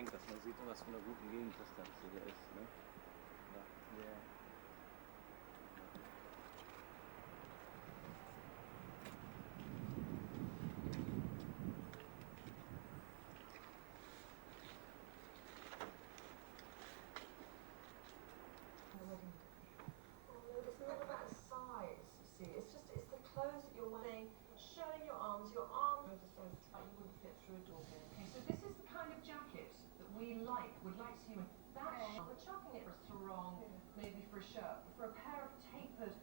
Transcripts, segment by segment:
geschenkt, dass man sieht, was für eine guten Gegend das Ganze hier ist. Ne? Ja. Ja. It's not about size, you see. It's the clothes that you're wearing, showing your arms. Your arms are so tight you wouldn't fit through a door. Okay, so this is the kind of jacket that we would like to see you in. We're chucking it for a sarong, maybe for a shirt, but for a pair of tapered.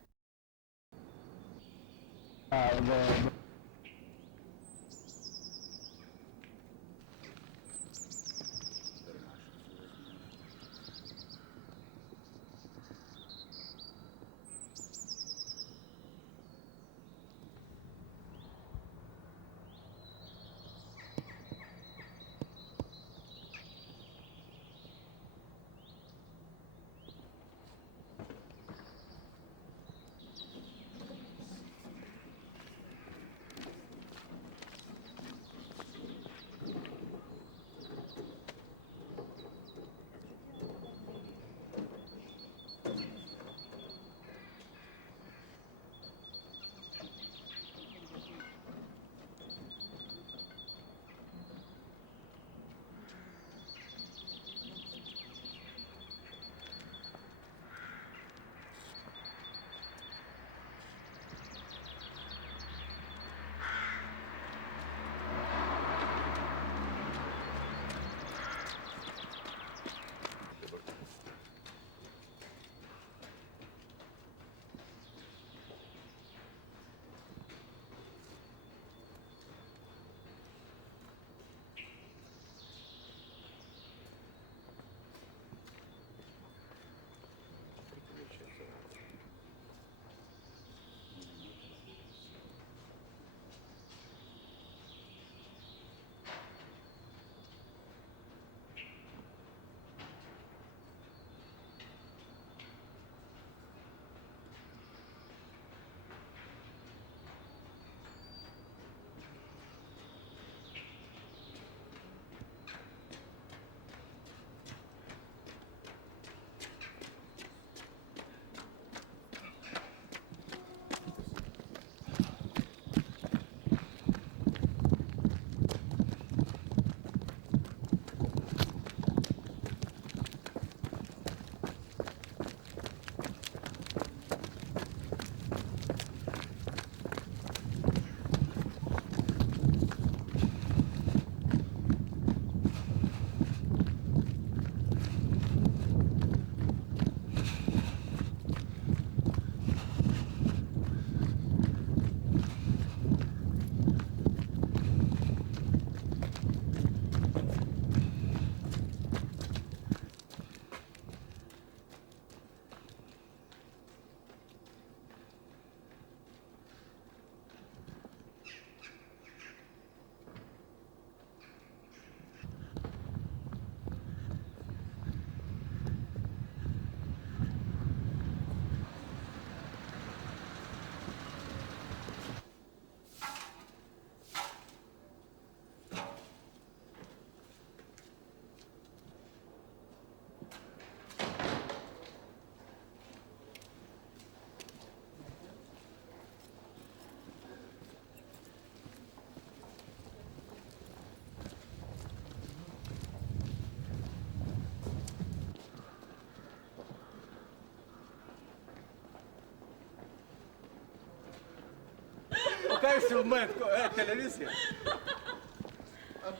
Esse momento é televizija.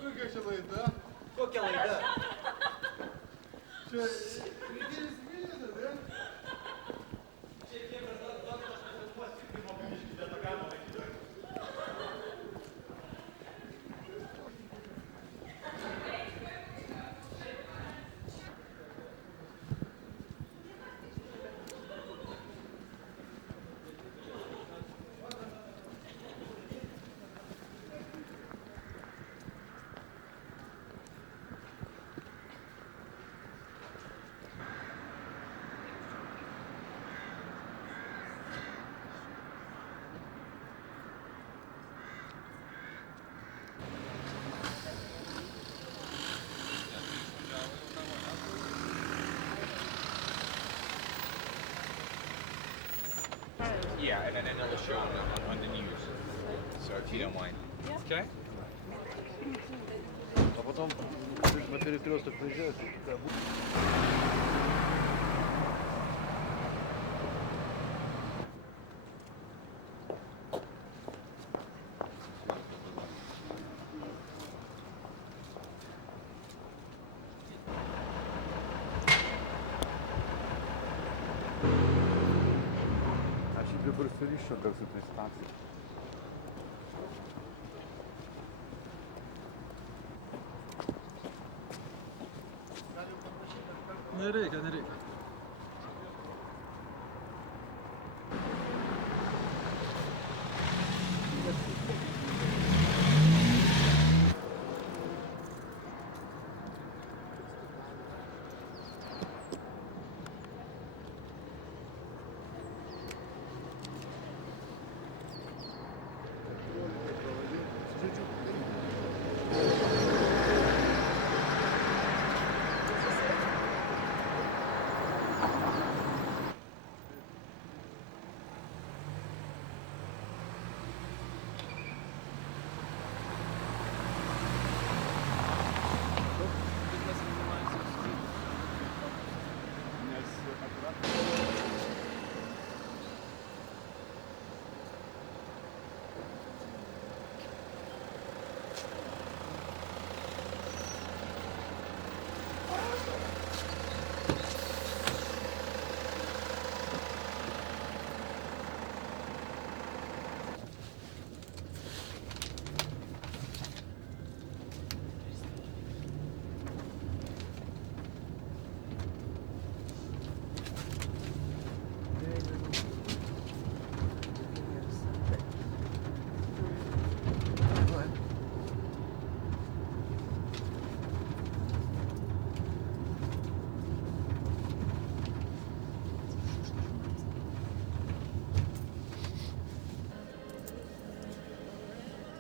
Kokia čia laida? Kokia laida? Čia rytinis Vilnius, ne? Yeah, and then it'll show on the news. So if you don't mind. Okay? А потом на перекресток приезжаешь, и такая А și de preferisce dacă sunt în stanție. Nereye? Nereye?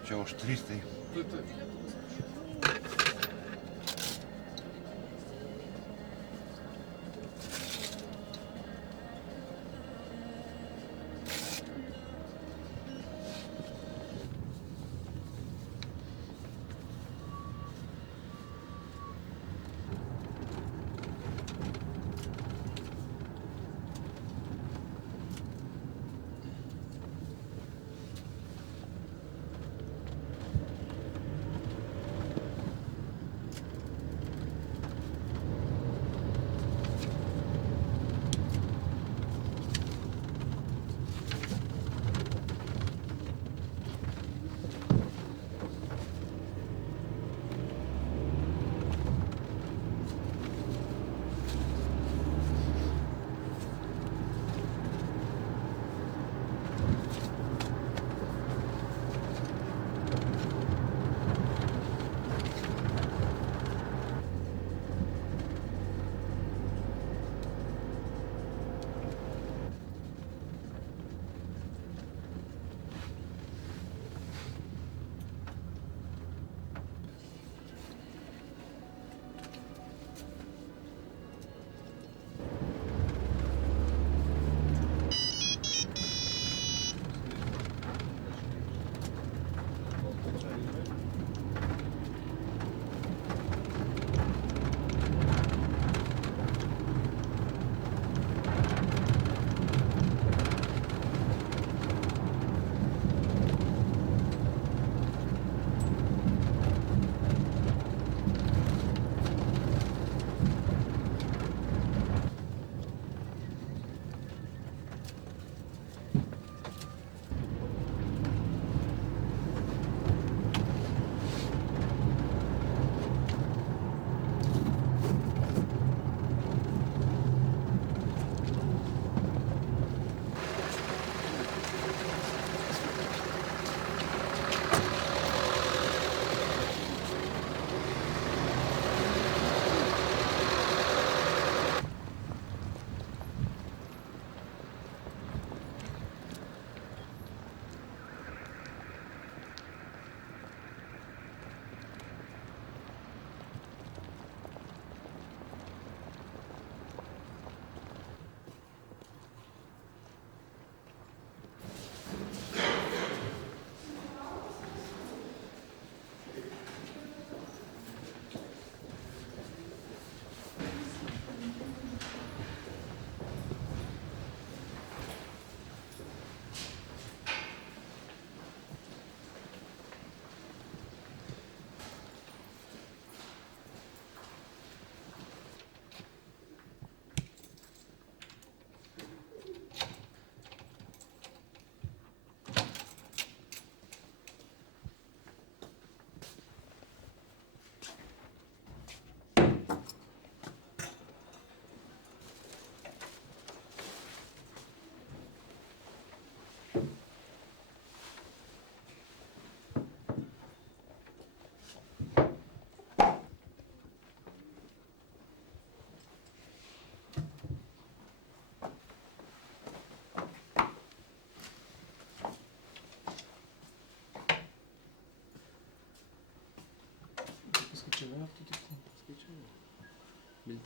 Чего уж 300.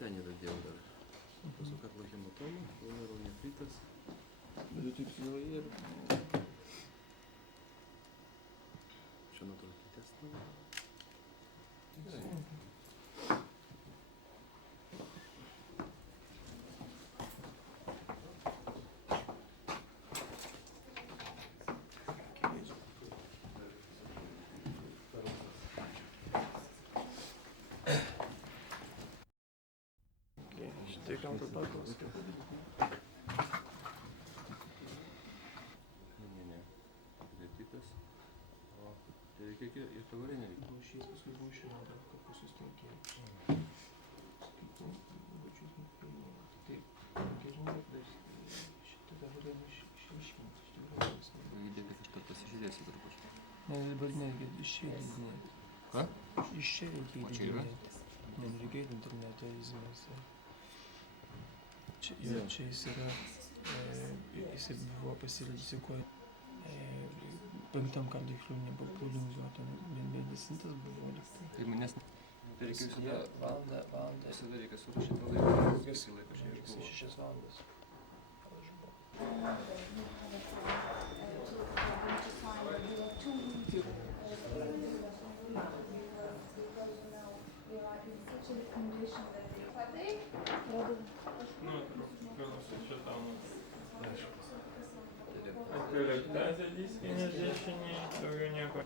ten yra dėl dar. Pasų kaklo hematoma, glomerulonefritas, liutikliuoja ir čia natūraliai testama. Gerai. Šitai gal tada klausti. Ne. Diabetikas. O tai reikia ir taurė nereikia. Šis paskui buvo išrado, kad pasistumkėjo. Šitą dabar galima išryškinti. Įdėkit iš to pasižiūrėsi turbūt. Ne, dabar netgi iš čia įdėdinėti. Ką? Iš čia reikia O čia yra? įdėdinėti. Ne, reikia internete įzimėsi. Čia jis yra, jis buvo pasirizikuoja 5 kardiofilių nepapolinizuoto, medicinintas buvo liktai. Tai manęs... Tai reikia visada... Valandą. Visada reikia surašyti laiką. Visi laiką čia ir buvo. 6 valandas. Лактаза диски не зашені, того ніякого.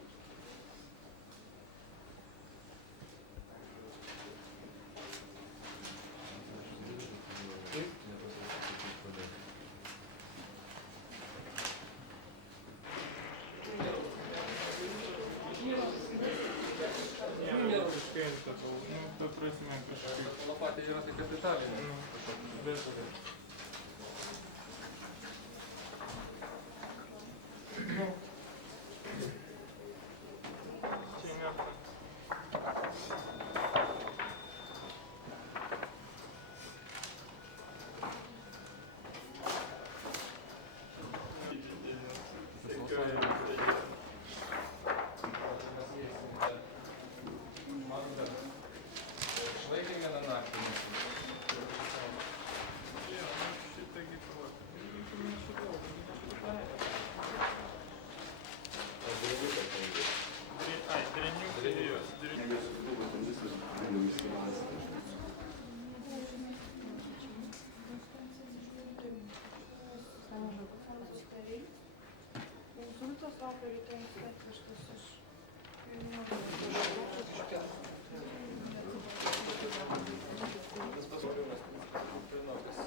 Ну, то просимо кашки. Лопати yra tai kapitaliai. Ну, без. Išlaikėme na naktį. Insultas laukia rytoj atvežtas iš Tas pasaulimas treniruotas.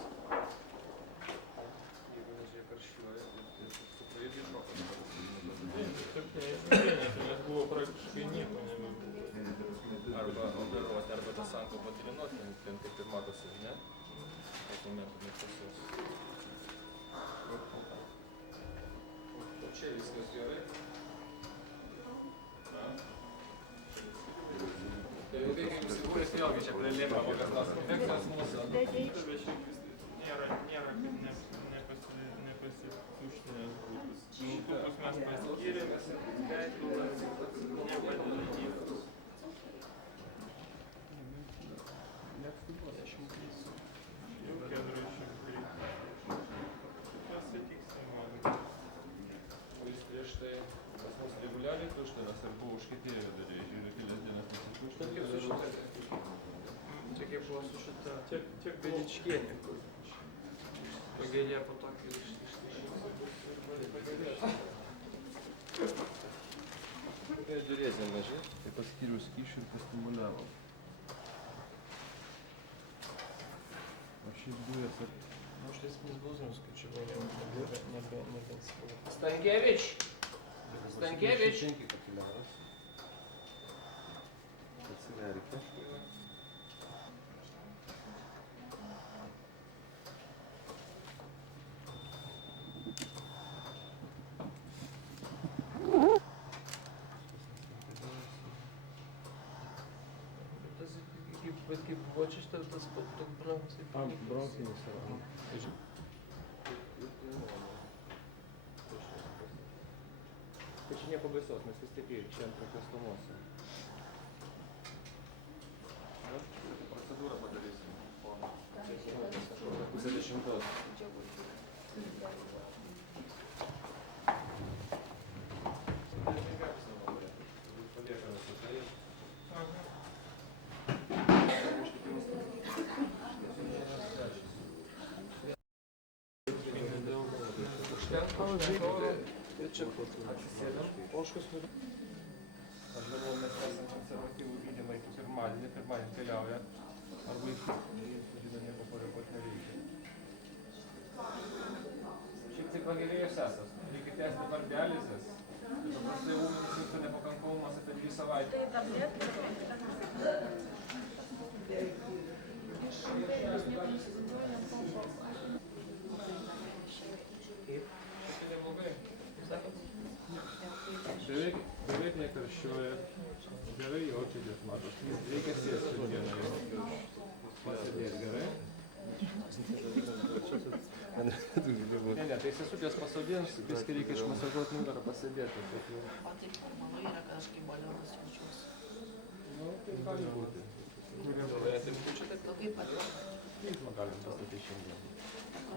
Jeigu nežiūrė karščiuoja, tai supra irgi šokas. Nes buvo praktiškai nieko nebebuvo. Arba operuoti, arba tą sankaupą treniruoti, ten kaip ir matosi, ne? Dokumentų nepasos. O čia viskas gerai? Tai ilgai kaip įsikūręs, tai vėlgi čia pralėmė kokias nors infekcijos mūsų. Nėra kad nepasituštinęs būtų. Šitukus mes paskyrėm, nepadeda nieko. Jau 400. Pasitiksim, man. O jis prieš tai pas mus reguliariai tuštinas ir buvo užkietėję dariai, žiūrė kelias dienas nesituštinas. Čia kaip buvo su šita Čia Pedičkienė, kur pagelė po tokį Tai žiūrėsim, mažai, tai paskyriau skyšių ir pastimuliavo. O šiaip dujas ar... Nu, šitas bluznius, kad čia buvo nebensipala. Stankevič! Stankevič! Kapiliaras. Atsiverkia. Bet kaip buvo čia tas toks brangus, tai Bronchinis yra. Tai čia nieko baisaus, mes vis tiek čia ant tokios tomos. Procedūrą padarysim. Pusę 10. Paliekame su tai. Čia atsisėdam, ožkos nuri. Aš galvoju, mes esam konservatyvų gydymą iki pirmadienį keliauja. Arba iki žydų nieko koreguoti nereikia. Šiaip tai pagerėjus esas. Reikia tęsti dabar dializės. Paprastai ūminis insulto nepakankamumas apie 2 savaitės. Tai tabletė yra. Iš imperijos nieko nesivaizduoju, net komforto. Tai neblogai. Beveik nekarščiuoja. Gerai jaučiatės, matot. Reikia sėsti dieną jau. Pasėdėti gerai. Ne, tai sesutės pasodins, viskai reikia išmasažuoti nugarą, pasėdėti. O taip normalu yra, kad aš kaip balionas jaučiuosi. Nu, tai gali būti. Galvoje taip pučiate? Nu kaip atrodo? Teismą galim pastatyti šiandien.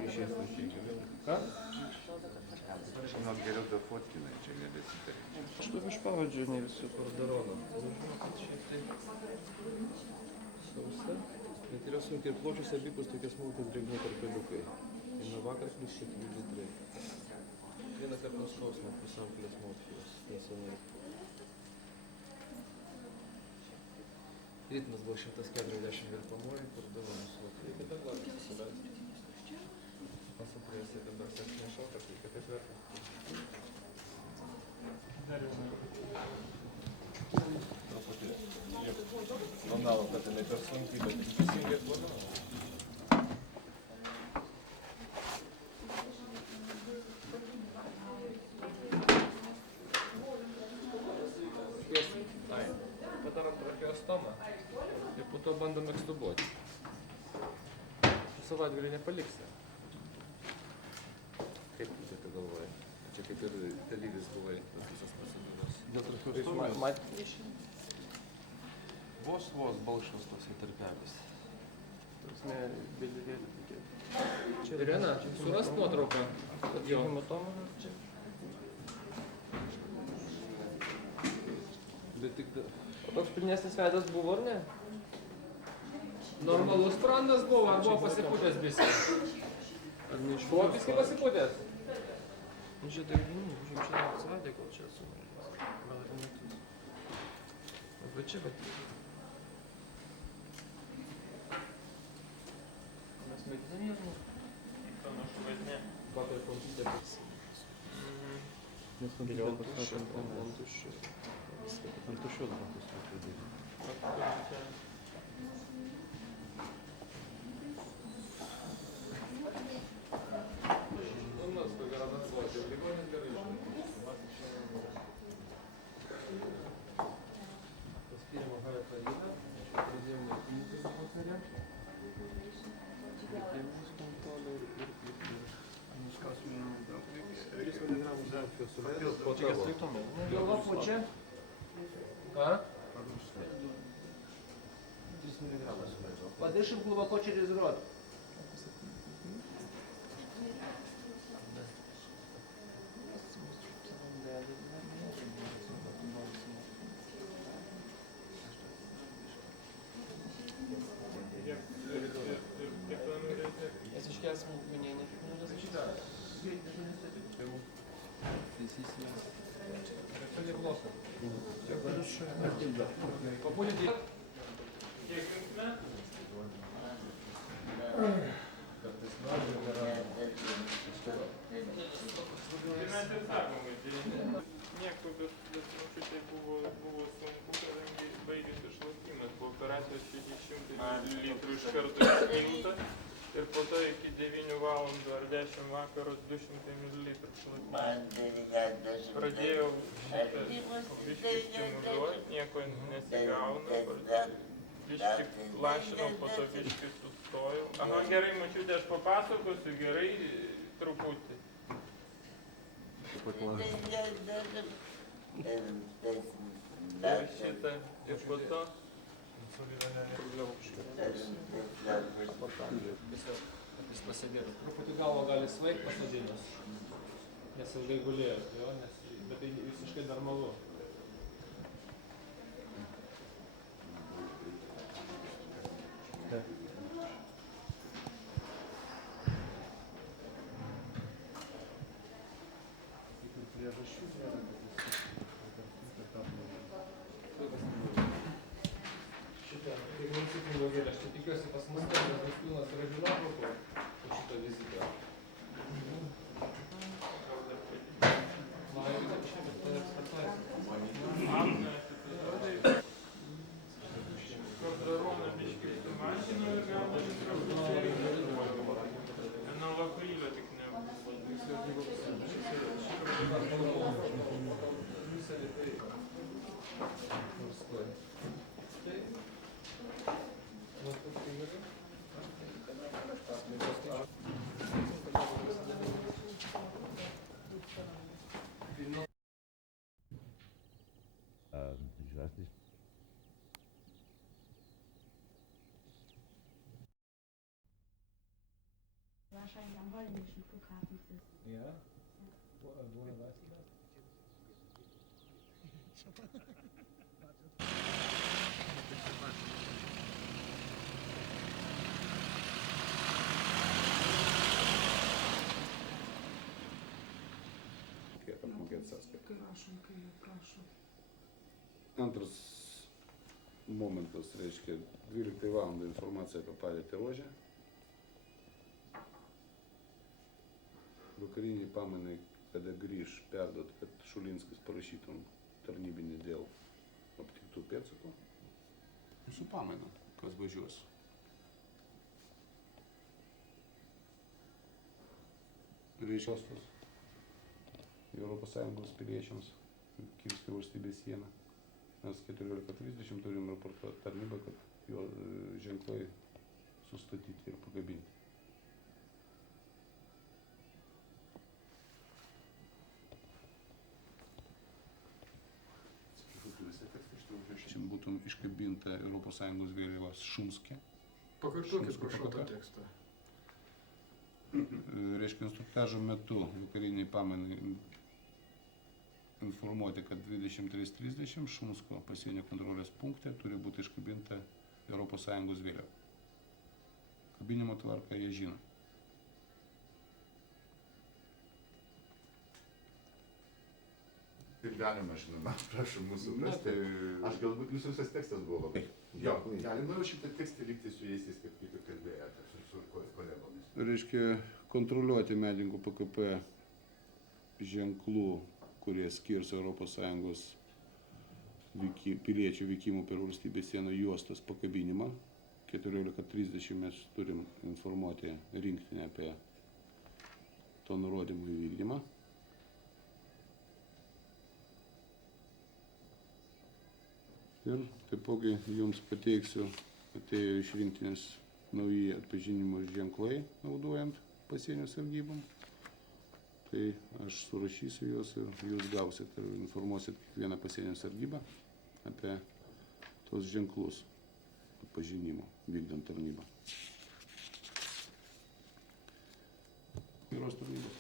Išės išėjimą. Ką? Atrodo, kad kažką Žinot, geriau be fotkinai, čia nebesitarė. Aš taip iš pavadžių ne visų kur darodo. Žinau, kad šiaip tai sausa. Bet yra sunkiai ir pločius abipus tokie smulkus drėgni tarpeliukai. Ir nuo vakar plus 7 litrai. Vieną kartą skausmą pusiaukelės morfijos. Nesenai. Ritmas buvo 140 virpamoji, kur dabar nusuoti. Reikia dar labiau susidaryti. Pasuprijęs ir dabar sesnė šokas, reikia taip verti. Truputį manau, kad jinai per sunkiai, bet teisingai planavo. Padarom tracheostomą ir po to bandom ekstubuoti. Savaitgalį nepaliksi. Kaip tu tai galvoji? Čia kaip ir dalyvis buvai tas visas procedūras. Dėl tracheostomijos vos balšvas toksai tarpelis. Prasme, bilirėlį tokie. Irena, surask nuotrauką. Jo hematoma čia. Bet tik da... O toks pilnesnis veidas buvo, ar ne? Normalus sprandas buvo, ar buvo pasipūtęs visi? Ar ne iš Buvo visi pasipūtęs? Nu, čia dar gynį, čia atsiradė, gal čia sumažės. Gal ir metus. Bet čia, bet... Mes mėginam ir nu. Panašu, kad ne. Vakar kompiuterį prisiminęs. Nes kompiuterį pastatėm ant tuščio. Ant tuščios bankos pradėti. Nas, ko gero nakvoti, ligonis gerai žinai. Paskyrėm hajapaliną, pradėjom naikintis vakare. Ėmimus kontrolę ir 3 miligramus morfijos suvedęs po tavo. Galva pučia? Ką? 3 miligramus suvedžiau. Подышим глубоко через рот. Esi iškęsim minėjai rezultatą. Все неплохо. Все хорошо. Популите. Kiek jums metų? Kartais nori yra... Tai mes ir sakom, kad nieko, bet močiutei buvo sunku, kadangi baigėsi šlapimas. Po operacijos 600 litrų iš karto išpilta ir po to iki 9 valandų ar 10 vakaro 200 ml šlapimas. Pradėjau biškį stimuliuoti, nieko nesigauna. Biškį lašinau, po to biškį sustojau. Aha, gerai, močiutė, aš papasakosiu, gerai, truputį. Ir šitą, ir po to. jis pasėdėtų. Truputį galvą gali svaigt pasodinęs, nes ilgai gulėjo, jo, bet tai visiškai normalu. Priežasčių nėra, šitą, tai klausykim daugelį, aš čia tikiuosi pas mus bus pilnas gražių nuotraukų po šito vizito. Ich weiß nicht. Wahrscheinlich am holländischen Flughafen ist. Ja? Woher weißt du das? Antras momentas, reiškia, 12 valandą informacija apie padėtį ruože. Vakariniai pamainai, kada grįž, perduot, kad Šulinskis parašytum tarnybinį dėl aptiktų pėdsakų. Su pamaina, kas važiuos. Reiškia, Europos Sąjungos piliečiams kirsti valstybės sieną. Mes 14:30 turim raportuoti tarnybą, kad jo ženklai sustatyti ir pakabinti. Čia būtum iškabinta Europos Sąjungos vėliavos Šumske. Pakartokit, prašau, tą tekstą. Reiškia, instruktažo metu vakariniai pamainai informuoti, kad 23:30 Šumsko pasienio kontrolės punkte turi būti iškabinta Europos Sąjungos vėliava. Kabinimo tvarką jie žino. Taip galima, žinoma, prašom mūsų prasti. Aš galbūt jūsų visas tekstas buvo labai. Jo, galima jau šitą tekstą likti su jais, kaip ir kalbėjote, su kolegomis. Reiškia, kontroliuoti medininkų PKP ženklų, kurie skirs Europos Sąjungos piliečių vykimų per valstybės sieną juostos pakabinimą. 14:30 mes turim informuoti rinktinę apie to nurodymų įvykdymą. Ir taipogi jums pateiksiu, atėjo iš rinktinės nauji atpažinimo ženklai, naudojant pasienio sargybom. Tai aš surašysiu juos ir jūs gausit ir informuosit kiekvieną pasienio sargybą apie tos ženklus atpažinimo vykdant tarnybą. Geros tarnybos.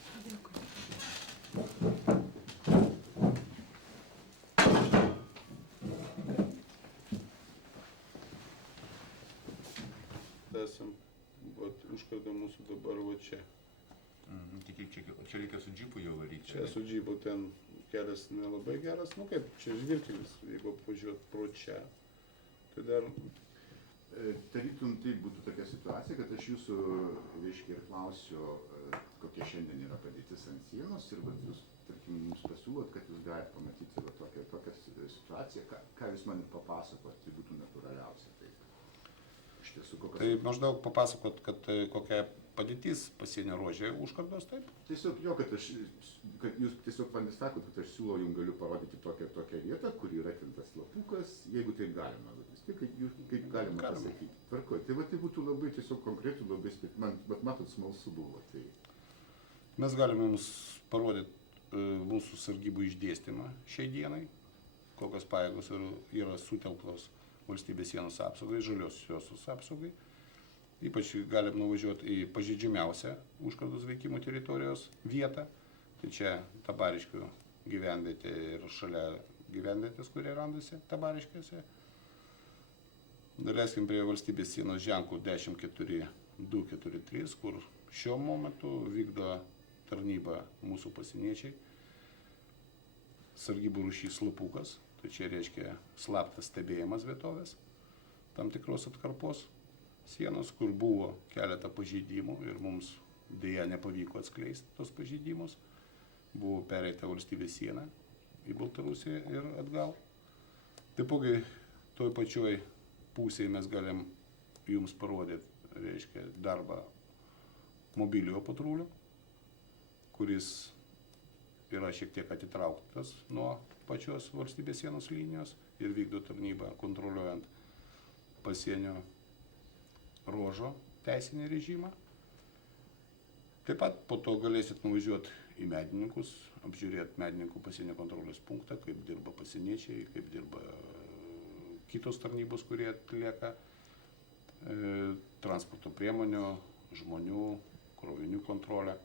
Esam, užkarda mūsų dabar va čia. Čia reikia su džipu jau varyti. Čia su džipu ten kelias nelabai geras, nu kaip, čia žvirkelis, jeigu apvažiuot pro čia. Tai dar... Tarytum tai būtų tokia situacija, kad aš jūsų, reiškia, ir klausiu, kokia šiandien yra padėtis ant sienos ir jūs, tarkim, mums pasiūlot, kad jūs galite pamatyti tokią situaciją, ką jūs man papasakot, tai būtų natūraliausia. Iš tiesų, kokios... Tai maždaug papasakot, kad kokia padėtis pasienio ruože užkardos, taip? Tiesiog jo, kad jūs tiesiog man sakot, kad aš siūlau jums galiu parodyti tokią vietą, kur yra ten tas lapukas, jeigu taip galima. Kaip galima pasakyti. Tvarkoj. Tai va tai būtų labai tiesiog konkretų, labai matot, smalsu buvo. Tai... Mes galime jums parodyti mūsų sargybų išdėstymą šiai dienai, kokios pajėgos yra sutelktos valstybės sienos apsaugai, žaliosios apsaugai. Ypač galim nuvažiuoti į pažeidžiamiausią užkardos veikimo teritorijos vietą. Tai čia Tabariškių gyvenvietė ir šalia gyvenvietės, kurie randasi Tabariškėse. Daleiskim prie valstybės sienos ženklų 10243, kur šiuo momentu vykdo tarnybą mūsų pasieniečiai. Sargybų rūšys slapukas, tai čia reiškia slaptas stebėjimas vietovės, tam tikros atkarpos sienos, kur buvo keletą pažeidimų ir mums dėja nepavyko atskleisti tos pažeidimus. Buvo pereita valstybės siena į Baltarusiją ir atgal. Taipogi toj pačioj pusėje mes galim jums parodyti, reiškia, darbą mobiliojo patrulio, kuris yra šiek tiek atitrauktas nuo pačios valstybės sienos linijos ir vykdo tarnybą kontroliuojant pasienio ruožo teisinį režimą. Taip pat po to galėsit nuvažiuoti į Medininkus, apžiūrėti Medininkų pasienio kontrolės punktą, kaip dirba pasieniečiai, kaip dirba kitos tarnybos, kurie atlieka transporto priemonių, žmonių, krovinių kontrolę.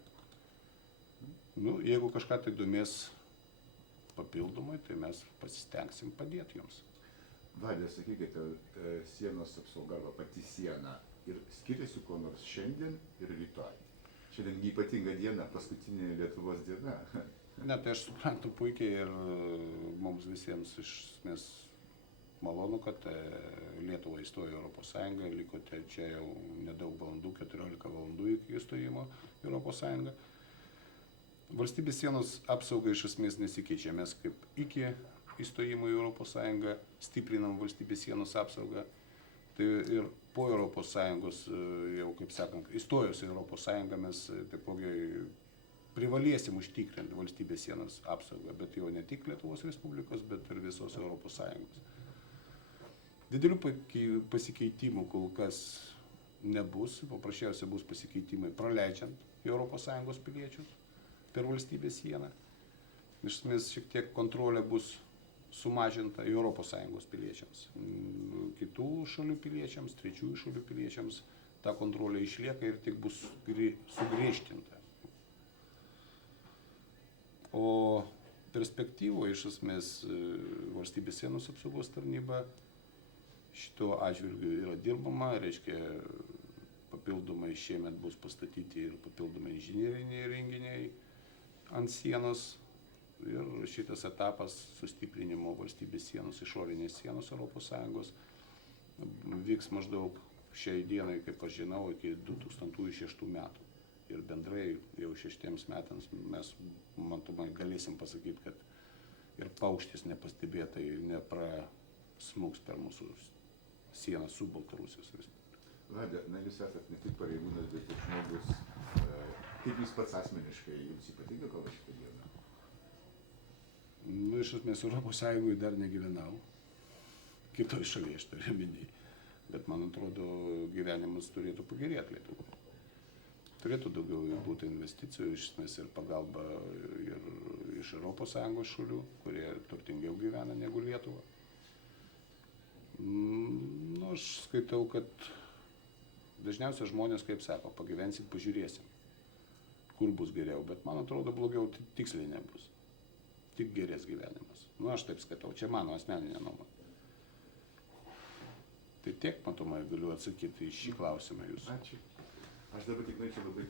Nu, jeigu kažką tai domės papildomai, tai mes pasistengsim padėti jums. Vaidai, sakykite, sienos apsauga arba pati siena ir skiriasi kuo nors šiandien ir rytoj. Šiandien ypatinga diena, paskutinė Lietuvos diena. Ne, tai aš suprantu puikiai ir mums visiems iš esmės malonu, kad Lietuva įstojo į Europos Sąjungą, likote čia jau nedaug valandų, 14 valandų iki įstojimo į Europos Sąjungą. Valstybės sienos apsauga iš esmės nesikeičia. Mes kaip iki įstojimo į Europos Sąjungą stiprinam valstybės sienos apsaugą. Tai ir po Europos Sąjungos, jau kaip sakant, įstojus į Europos Sąjungą mes taipogi privalėsim užtikrinti valstybės sienos apsaugą, bet jau ne tik Lietuvos Respublikos, bet ir visos Europos Sąjungos. Didelių pasikeitimų kol kas nebus, paprasčiausiai bus pasikeitimai praleidžiant Europos Sąjungos piliečius per valstybės sieną. Iš esmės šiek tiek kontrolė bus sumažinta Europos Sąjungos piliečiams. Kitų šalių piliečiams, trečiųjų šalių piliečiams ta kontrolė išlieka ir tik bus sugriežtinta. O perspektyvoje iš esmės valstybės sienos apsaugos tarnyba šito atžvilgiu yra dirbama, reiškia papildomai šiemet bus pastatyti ir papildomai inžineriniai renginiai ant sienos. Ir šitas etapas sustiprinimo valstybės sienos, išorinės sienos Europos Sąjungos vyks maždaug šiai dienai, kaip aš žinau, iki 2006 metų. Ir bendrai jau 6 metams mes matomai galėsim pasakyti, kad ir paukštis nepastebėtai neprasmuks per mūsų sieną su Baltarusijos Respublika. Vaida, na jūs esat ne tik pareigūnas, bet ir žmogus. Kaip jūs pats asmeniškai, jums ypatinga kalba šitą dieną? Nu, iš esmės, Europos Sąjungoje dar negyvenau. Kitoj šalyje aš turiu minėjai. Bet man atrodo, gyvenimas turėtų pagerėti Lietuvoje. Turėtų daugiau būti investicijų, iš esmės ir pagalba ir iš Europos Sąjungos šalių, kurie turtingiau gyvena negu Lietuva. Nu, aš skaitau, kad dažniausiai žmonės, kaip sako, pagyvensim, pažiūrėsim, kur bus geriau. Bet man atrodo, blogiau tiksliai nebus. Tik gerės gyvenimas. Nu, aš taip skaitau, čia mano asmeninė nuomonė. Tai tiek, matomai, galiu atsakyti į šį klausimą jūsų. Ačiū. Aš dabar tik norėčiau labai